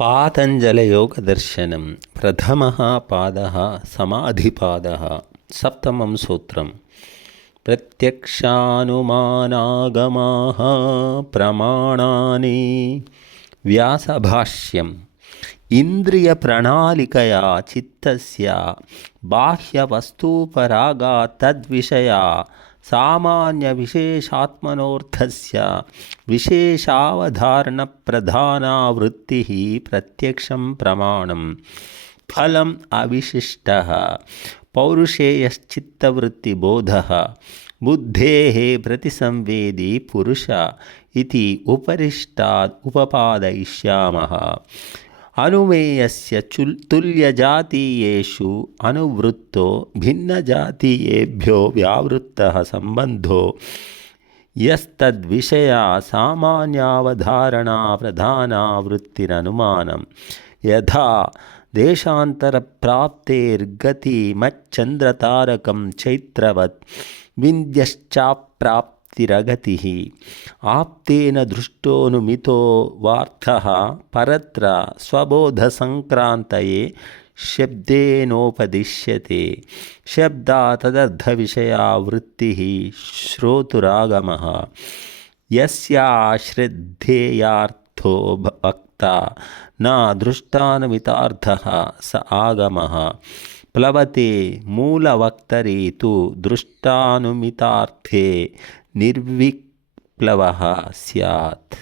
पातञ्जलयोगदर्शनं प्रथमः पादः समाधिपादः सप्तमं सूत्रं प्रत्यक्षानुमानागमाः प्रमाणानि व्यासभाष्यम् इन्द्रियप्रणालिकया चित्तस्य बाह्यवस्तूपरागात् तद्विषया सामान्यविशेषात्मनोऽर्थस्य विशेषावधारणप्रधाना वृत्तिः प्रत्यक्षं प्रमाणं फलम् अविशिष्टः पौरुषेयश्चित्तवृत्तिबोधः बुद्धेः प्रतिसंवेदी पुरुष इति उपरिष्टात् उपपादयिष्यामः। अनुमेयस्य तुल्यजातीयेषु अनुवृत्तो भिन्नजातीयेभ्यो व्यावृत्तः सम्बन्धो यस्तद्विषया सामान्यावधारणा प्रधाना वृत्तिरनुमानं यथा देशान्तरप्राप्तेर्गतिमच्चन्द्रतारकं चैत्रवत् विन्द्यश्चाप्राप्तिरगतिः आप्तेन दृष्टोऽनुमितो वार्थः परत्र स्वबोधसङ्क्रान्तये शब्देनोपदिश्यते शब्दा तदर्थविषया वृत्तिः श्रोतुरागमः यस्याश्रद्धेयार्थो वक्ता न दृष्टानुमितार्थः स आगमः प्लवते मूलवक्तरे तु दृष्टानुमितार्थे निर्विप्लवः स्यात्।